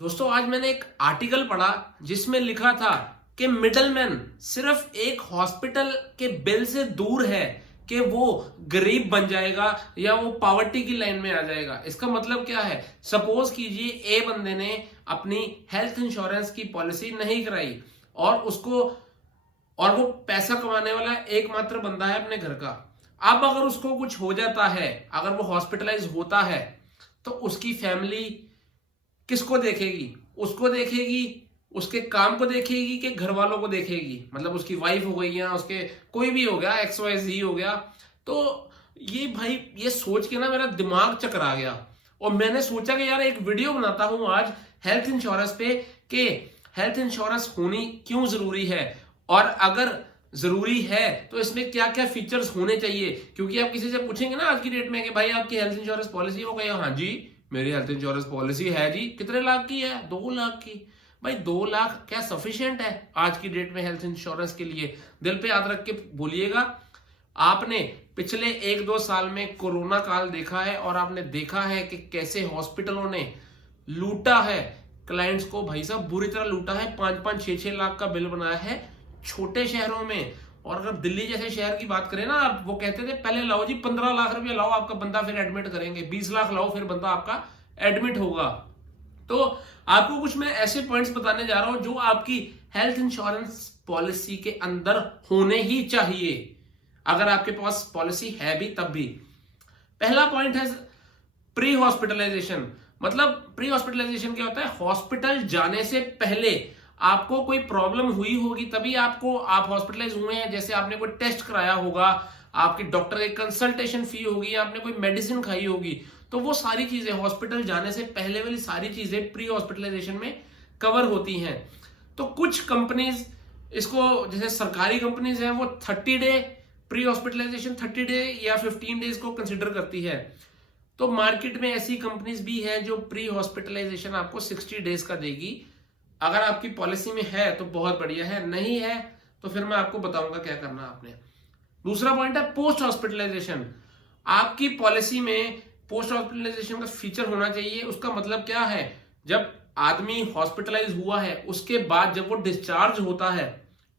दोस्तों आज मैंने एक आर्टिकल पढ़ा जिसमें लिखा था कि मिडलमैन सिर्फ एक हॉस्पिटल के बिल से दूर है कि वो गरीब बन जाएगा या वो पॉवर्टी की लाइन में आ जाएगा। इसका मतलब क्या है? सपोज कीजिए ए बंदे ने अपनी हेल्थ इंश्योरेंस की पॉलिसी नहीं कराई और वो पैसा कमाने वाला एकमात्र बंदा है अपने घर का। अब अगर उसको कुछ हो जाता है, अगर वो हॉस्पिटलाइज होता है, तो उसकी फैमिली किसको देखेगी? उसको देखेगी, उसके काम को देखेगी कि घर वालों को देखेगी? मतलब उसकी वाइफ हो गई या उसके कोई भी हो गया, XYZ हो गया। तो ये भाई ये सोच के ना मेरा दिमाग चकरा गया और मैंने सोचा कि यार एक वीडियो बनाता हूं आज हेल्थ इंश्योरेंस पे कि हेल्थ इंश्योरेंस होनी क्यों जरूरी है और अगर जरूरी है तो इसमें क्या क्या फीचर्स होने चाहिए। क्योंकि आप किसी से पूछेंगे ना आज की डेट में कि भाई आपकी हेल्थ इंश्योरेंस पॉलिसी है, वो कहेगा हाँ जी मेरी हेल्थ इंश्योरेंस पॉलिसी है जी। कितने लाख की है? 2 लाख की। भाई 2 लाख क्या सफिशिएंट है आज की डेट में हेल्थ इंश्योरेंस के लिए? दिल पे याद रख के बोलिएगा। आपने पिछले 1-2 साल में कोरोना काल देखा है और आपने देखा है कि कैसे हॉस्पिटलों ने लूटा है क्लाइंट्स को। भाई साहब बुरी तरह लूटा है। 5-5 6-6 लाख का बिल बनाया है छोटे शहरों में। और अगर दिल्ली जैसे शहर की बात करें ना, आप वो कहते थे पहले लाओ जी 15 लाख रुपया लाओ आपका बंदा फिर एडमिट करेंगे, 20 लाख लाओ फिर बंदा आपका एडमिट होगा। तो आपको कुछ मैं ऐसे पॉइंट्स बताने जा रहा हूं जो आपकी हेल्थ इंश्योरेंस पॉलिसी के अंदर होने ही चाहिए, अगर आपके पास पॉलिसी है भी तब भी। पहला पॉइंट है प्री हॉस्पिटलाइजेशन। मतलब प्री हॉस्पिटलाइजेशन क्या होता है? हॉस्पिटल जाने से पहले आपको कोई प्रॉब्लम हुई होगी तभी आप हॉस्पिटलाइज हुए हैं। जैसे आपने कोई टेस्ट कराया होगा, आपकी डॉक्टर की कंसल्टेशन फी होगी, आपने कोई मेडिसिन खाई होगी, तो वो सारी चीजें हॉस्पिटल जाने से पहले वाली सारी चीजें प्री हॉस्पिटलाइजेशन में कवर होती हैं। तो कुछ कंपनीज इसको, जैसे सरकारी कंपनीज हैं, वो 30 डे प्री हॉस्पिटलाइजेशन 30 डे या 15 डेज को कंसिडर करती है। तो मार्केट में ऐसी कंपनीज भी है जो प्री हॉस्पिटलाइजेशन आपको 60 डेज का देगी। अगर आपकी पॉलिसी में है तो बहुत बढ़िया है, नहीं है तो फिर मैं आपको बताऊंगा क्या करना आपने। दूसरा पॉइंट है पोस्ट हॉस्पिटलाइजेशन। आपकी पॉलिसी में पोस्ट हॉस्पिटलाइजेशन का फीचर होना चाहिए। उसका मतलब क्या है? जब आदमी हॉस्पिटलाइज हुआ है उसके बाद जब वो डिस्चार्ज होता है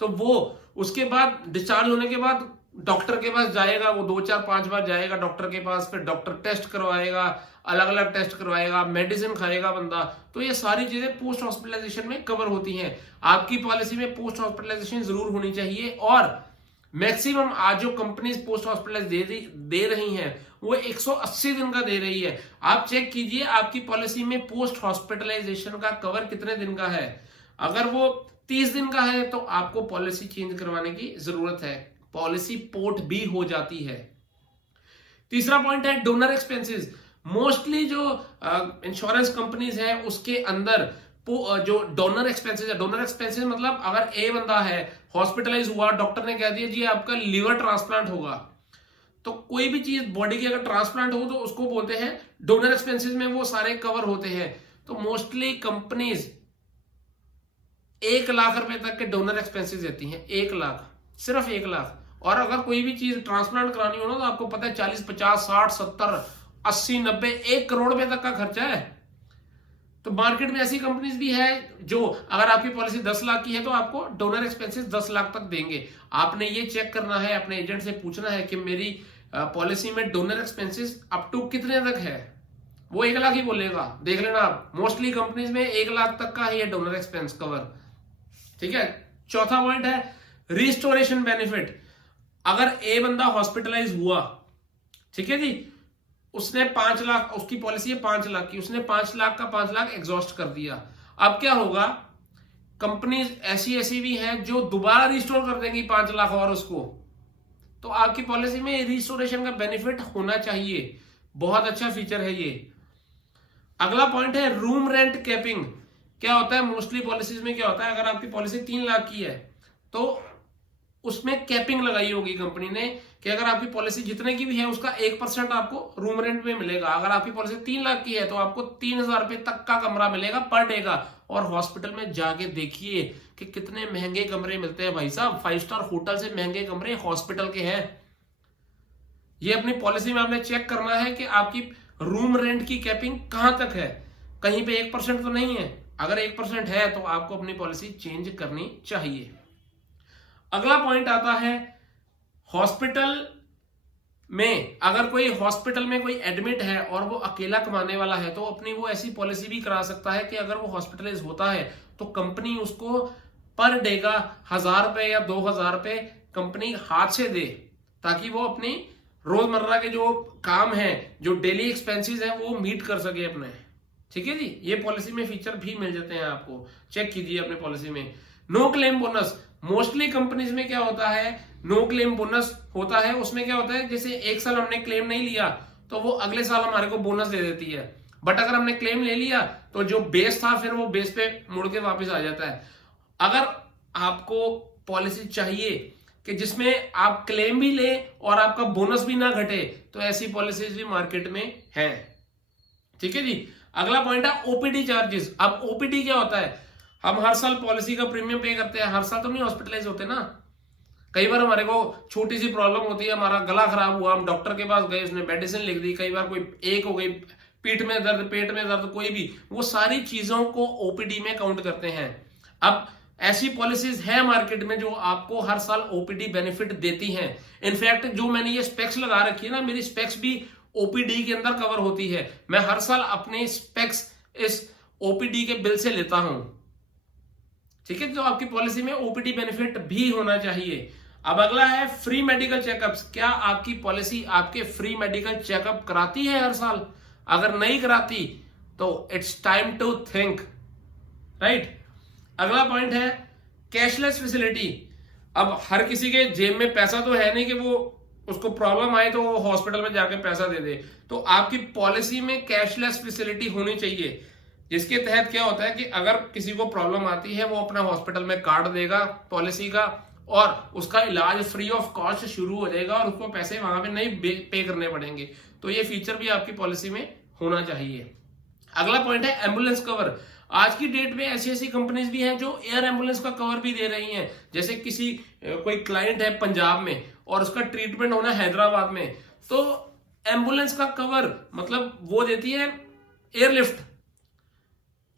तो वो उसके बाद डिस्चार्ज होने के बाद डॉक्टर के पास जाएगा, वो 2-4-5 बार जाएगा डॉक्टर के पास, फिर डॉक्टर टेस्ट करवाएगा, अलग अलग टेस्ट करवाएगा, मेडिसिन खाएगा बंदा। तो ये सारी चीजें पोस्ट हॉस्पिटलाइजेशन में कवर होती हैं। आपकी पॉलिसी में पोस्ट हॉस्पिटलाइजेशन जरूर होनी चाहिए। और मैक्सिमम आज जो कंपनीज पोस्ट हॉस्पिटलाइज दे रही हैं वो 180 दिन का दे रही है। आप चेक कीजिए आपकी पॉलिसी में पोस्ट हॉस्पिटलाइजेशन का कवर कितने दिन का है। अगर वो 30 दिन का है तो आपको पॉलिसी चेंज करवाने की जरूरत है, पॉलिसी पोर्ट भी हो जाती है। तीसरा पॉइंट है डोनर एक्सपेंसेस। मोस्टली जो इंश्योरेंस कंपनीज है उसके अंदर जो डोनर एक्सपेंसेस है, डोनर एक्सपेंसेस मतलब अगर ए बंदा है हॉस्पिटलाइज हुआ, डॉक्टर ने कह दिया जी आपका लीवर ट्रांसप्लांट होगा, तो कोई भी चीज बॉडी की अगर ट्रांसप्लांट हो तो उसको बोलते हैं डोनर एक्सपेंसेस में वो सारे कवर होते हैं। तो मोस्टली कंपनीज 1 लाख रुपए तक के डोनर एक्सपेंसेस देती हैं। 1 लाख, सिर्फ 1 लाख। और अगर कोई भी चीज ट्रांसप्लांट करानी हो ना तो आपको पता है 40, 50, 60, 70, 80, 90, 1 करोड़ रुपए तक का खर्चा है। तो मार्केट में ऐसी कंपनीज भी है जो अगर आपकी पॉलिसी 10 लाख की है तो आपको डोनर एक्सपेंसेस 10 लाख तक देंगे। आपने ये चेक करना है, अपने एजेंट से पूछना है कि मेरी पॉलिसी में डोनर एक्सपेंसेस अप टू कितने तक है। वो 1 लाख ही बोलेगा, देख लेना आप। मोस्टली कंपनीज में 1 लाख तक का ही है डोनर एक्सपेंस कवर। ठीक है। चौथा पॉइंट है रिस्टोरेशन बेनिफिट। अगर ए बंदा हॉस्पिटलाइज हुआ, ठीक है जी, उसने 5 लाख, उसकी पॉलिसी है 5 लाख की, उसने 5 लाख का 5 लाख एग्जॉस्ट कर दिया। अब क्या होगा? कंपनीज ऐसी ऐसी भी हैं जो दोबारा रिस्टोर कर देंगी 5 लाख और उसको। तो आपकी पॉलिसी में रिस्टोरेशन का बेनिफिट होना चाहिए। बहुत अच्छा फीचर है ये। अगला पॉइंट है रूम रेंट कैपिंग। क्या होता है मोस्टली पॉलिसीज में? क्या होता है, अगर आपकी पॉलिसी 3 लाख की है तो उसमें कैपिंग लगाई होगी कंपनी ने कि अगर आपकी पॉलिसी जितने की भी है उसका 1% आपको रूम रेंट में मिलेगा। अगर आपकी पॉलिसी 3 लाख की है तो आपको 3,000 रुपए तक का कमरा मिलेगा पर डे का। और हॉस्पिटल में जाके देखिए कि कितने महंगे कमरे मिलते हैं भाई साहब। 5 स्टार होटल से महंगे कमरे हॉस्पिटल के हैं। ये अपनी पॉलिसी में आपने चेक करना है कि आपकी रूम रेंट की कैपिंग कहां तक है। कहीं पे 1% तो नहीं है। अगर 1% है तो आपको अपनी पॉलिसी चेंज करनी चाहिए। अगला पॉइंट आता है हॉस्पिटल में, अगर कोई हॉस्पिटल में कोई एडमिट है और वो अकेला कमाने वाला है तो अपनी वो ऐसी पॉलिसी भी करा सकता है कि अगर वो हॉस्पिटलाइज होता है तो कंपनी उसको पर डे का 1000 रुपए या 2000 रुपए कंपनी हाथ से दे, ताकि वो अपनी रोजमर्रा के जो काम है, जो डेली एक्सपेंसेस है, वो मीट कर सके अपने। ठीक है जी, ये पॉलिसी में फीचर भी मिल जाते हैं आपको, चेक कीजिए अपने पॉलिसी में। No claim bonus, mostly companies में क्या होता है, नो क्लेम बोनस होता है। उसमें क्या होता है, जैसे एक साल हमने क्लेम नहीं लिया तो वो अगले साल हमारे को बोनस दे देती है, बट अगर हमने क्लेम ले लिया तो जो बेस था फिर वो बेस पे मुड़ के वापस आ जाता है। अगर आपको पॉलिसी चाहिए कि जिसमें आप क्लेम भी ले और आपका बोनस भी ना घटे, तो ऐसी पॉलिसीज भी मार्केट में है। ठीक है जी। अगला पॉइंट है ओपीडी चार्जेस। अब ओपीडी क्या होता है, हम हर साल पॉलिसी का प्रीमियम पे करते हैं, हर साल तो नहीं हॉस्पिटलाइज होते ना। कई बार हमारे को छोटी सी प्रॉब्लम होती है, हमारा गला खराब हुआ, हम डॉक्टर के पास गए, उसने मेडिसिन लिख दी, कई बार कोई एक हो गई, पीठ में दर्द, पेट में दर्द, कोई भी, वो सारी चीजों को ओपीडी में काउंट करते हैं। अब ऐसी पॉलिसीज है मार्केट में जो आपको हर साल ओपीडी बेनिफिट देती हैं। इनफैक्ट जो मैंने ये स्पेक्स लगा रखी है ना, मेरी स्पेक्स भी ओपीडी के अंदर कवर होती है। मैं हर साल अपने स्पेक्स इस ओपीडी के बिल से लेता हूं। ठीक है, तो आपकी पॉलिसी में ओपीडी बेनिफिट भी होना चाहिए। अब अगला है फ्री मेडिकल चेकअप्स। क्या आपकी पॉलिसी आपके फ्री मेडिकल चेकअप कराती है हर साल? अगर नहीं कराती तो it's time to think, right. अगला पॉइंट है कैशलेस फैसिलिटी। अब हर किसी के जेब में पैसा तो है नहीं कि वो उसको प्रॉब्लम आए तो वो हॉस्पिटल में जाके पैसा दे दे, तो आपकी पॉलिसी में कैशलेस फैसिलिटी होनी चाहिए, जिसके तहत क्या होता है कि अगर किसी को प्रॉब्लम आती है वो अपना हॉस्पिटल में कार्ड देगा पॉलिसी का और उसका इलाज फ्री ऑफ कॉस्ट शुरू हो जाएगा और उसको पैसे वहां पे नहीं पे करने पड़ेंगे। तो ये फीचर भी आपकी पॉलिसी में होना चाहिए। अगला पॉइंट है एम्बुलेंस कवर। आज की डेट में ऐसी ऐसी कंपनीज भी हैं जो एयर एम्बुलेंस का कवर भी दे रही हैं। जैसे किसी कोई क्लाइंट है पंजाब में और उसका ट्रीटमेंट होना हैदराबाद में, तो एम्बुलेंस का कवर मतलब वो देती है एयरलिफ्ट।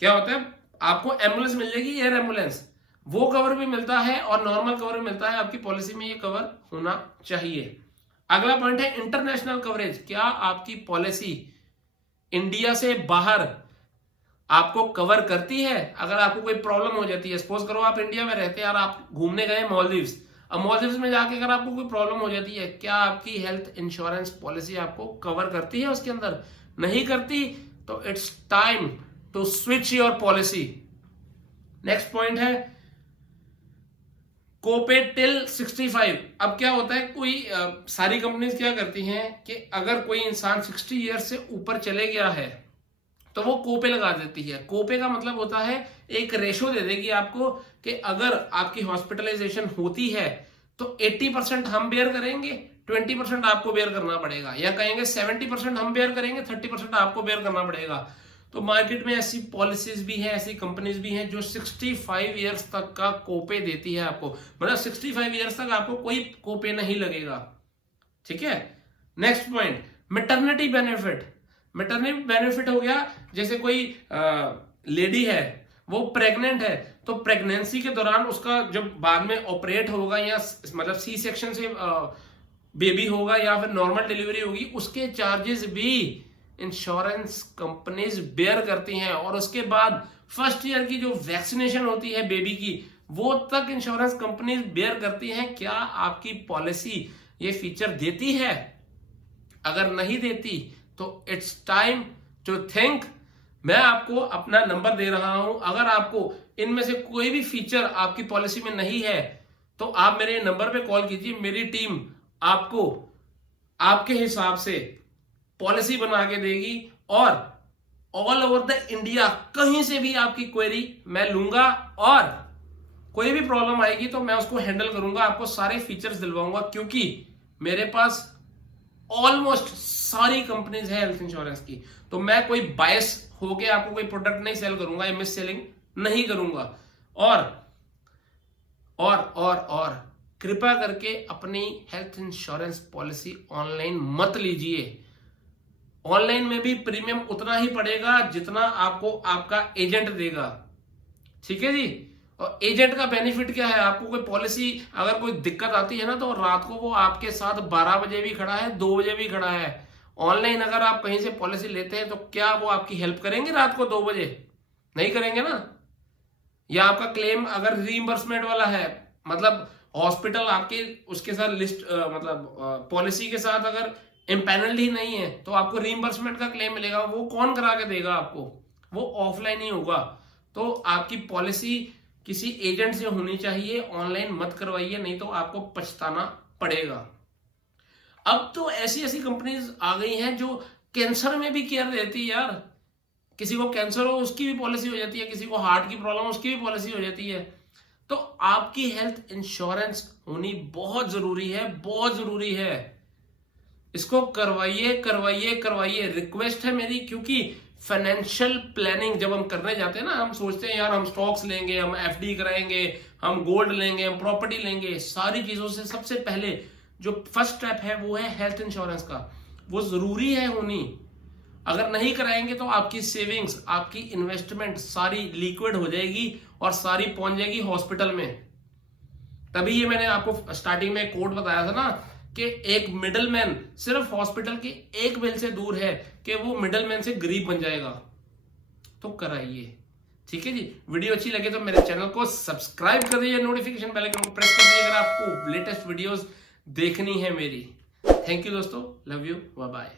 क्या होता है, आपको एम्बुलेंस मिल जाएगी, एयर एम्बुलेंस, वो कवर भी मिलता है और नॉर्मल कवर भी मिलता है। आपकी पॉलिसी में ये कवर होना चाहिए। अगला पॉइंट है इंटरनेशनल कवरेज। क्या आपकी पॉलिसी इंडिया से बाहर आपको कवर करती है? अगर आपको कोई प्रॉब्लम हो जाती है, सपोज करो आप इंडिया में रहते हैं और आप घूमने गए मालदीव्स, अब मालदीव्स में जाके अगर आपको कोई प्रॉब्लम हो जाती है, क्या आपकी हेल्थ इंश्योरेंस पॉलिसी आपको कवर करती है? उसके अंदर नहीं करती तो it's time to switch your policy. Next point है कोपे टिल 65। अब क्या होता है, कोई सारी कंपनीज क्या करती हैं कि अगर कोई इंसान 60 ईयर्स से ऊपर चले गया है तो वो कोपे लगा देती है। कोपे का मतलब होता है एक रेशो दे देगी आपको कि अगर आपकी हॉस्पिटलाइजेशन होती है तो 80% हम बेयर करेंगे, 20% आपको बेयर करना पड़ेगा, या कहेंगे 70% हम बेयर करेंगे, 30% आपको बेयर करना पड़ेगा। तो मार्केट में ऐसी पॉलिसीज भी हैं, ऐसी कंपनीज भी हैं जो 65 ईयर्स तक का कोपे देती है आपको, मतलब 65 ईयर्स तक आपको कोई कोपे नहीं लगेगा। ठीक है। Next point maternity benefit. Maternity benefit हो गया, जैसे कोई लेडी है वो प्रेग्नेंट है तो प्रेगनेंसी के दौरान उसका जब बाद में ऑपरेट होगा या मतलब सी सेक्शन से बेबी होगा या फिर नॉर्मल डिलीवरी होगी, उसके चार्जेस भी इंश्योरेंस कंपनीज बेयर करती हैं। और उसके बाद फर्स्ट ईयर की जो वैक्सीनेशन होती है बेबी की, वो तक इंश्योरेंस कंपनीज बेयर करती हैं। क्या आपकी पॉलिसी ये फीचर देती है? अगर नहीं देती तो इट्स टाइम टू थिंक। मैं आपको अपना नंबर दे रहा हूं, अगर आपको इनमें से कोई भी फीचर आपकी पॉलिसी में नहीं है तो आप मेरे नंबर पे कॉल कीजिए, मेरी टीम आपको आपके हिसाब से पॉलिसी बना के देगी और ऑल ओवर द इंडिया कहीं से भी आपकी क्वेरी मैं लूंगा और कोई भी प्रॉब्लम आएगी तो मैं उसको हैंडल करूंगा, आपको सारे फीचर्स दिलवाऊंगा, क्योंकि मेरे पास ऑलमोस्ट सारी कंपनीज है हेल्थ इंश्योरेंस की। तो मैं कोई बायस होके आपको कोई प्रोडक्ट नहीं सेल करूंगा, या मिस सेलिंग नहीं करूंगा। और कृपया करके अपनी हेल्थ इंश्योरेंस पॉलिसी ऑनलाइन मत लीजिए। ऑनलाइन में भी प्रीमियम उतना ही पड़ेगा जितना आपको आपका एजेंट देगा। ठीक है जी। और एजेंट का बेनिफिट क्या है, आपको कोई पॉलिसी अगर कोई दिक्कत आती है ना, तो रात को वो आपके साथ 12 बजे भी खड़ा है, 2 बजे भी खड़ा है। ऑनलाइन अगर आप कहीं से पॉलिसी लेते हैं तो क्या वो आपकी हेल्प करेंगे रात को 2 बजे? नहीं करेंगे ना। या आपका क्लेम अगर रीइंबर्समेंट वाला है, मतलब हॉस्पिटल आपके उसके साथ लिस्ट मतलब पॉलिसी के साथ अगर इम्पैनल्ड ही नहीं है, तो आपको रीइंबर्समेंट का क्लेम मिलेगा। वो कौन करा के देगा आपको? वो ऑफलाइन ही होगा। तो आपकी पॉलिसी किसी एजेंट से होनी चाहिए, ऑनलाइन मत करवाइए, नहीं तो आपको पछताना पड़ेगा। अब तो ऐसी ऐसी कंपनीज आ गई हैं जो कैंसर में भी केयर देती है यार। किसी को कैंसर हो उसकी भी पॉलिसी हो जाती है, किसी को हार्ट की प्रॉब्लम उसकी भी पॉलिसी हो जाती है। तो आपकी हेल्थ इंश्योरेंस होनी बहुत जरूरी है, बहुत जरूरी है। इसको करवाइए करवाइए करवाइए, रिक्वेस्ट है मेरी। क्योंकि फाइनेंशियल प्लानिंग जब हम करने जाते हैं ना, हम सोचते हैं यार हम स्टॉक्स लेंगे, हम एफडी कराएंगे, हम गोल्ड लेंगे, हम प्रॉपर्टी लेंगे। सारी चीजों से सबसे पहले जो फर्स्ट स्टेप है वो है हेल्थ इंश्योरेंस का। वो जरूरी है होनी। अगर नहीं कराएंगे तो आपकी सेविंग्स, आपकी इन्वेस्टमेंट सारी लिक्विड हो जाएगी और सारी पहुंच जाएगी हॉस्पिटल में। तभी ये मैंने आपको स्टार्टिंग में कोट बताया था ना कि एक मिडलमैन सिर्फ हॉस्पिटल के एक बिल से दूर है कि वो मिडलमैन से गरीब बन जाएगा। तो कराइए, ठीक है जी। वीडियो अच्छी लगे तो मेरे चैनल को सब्सक्राइब कर दीजिए, नोटिफिकेशन बेल आइकन को प्रेस कर दीजिए अगर आपको लेटेस्ट वीडियोस देखनी है मेरी। थैंक यू दोस्तों, लव यू, बाय बाय।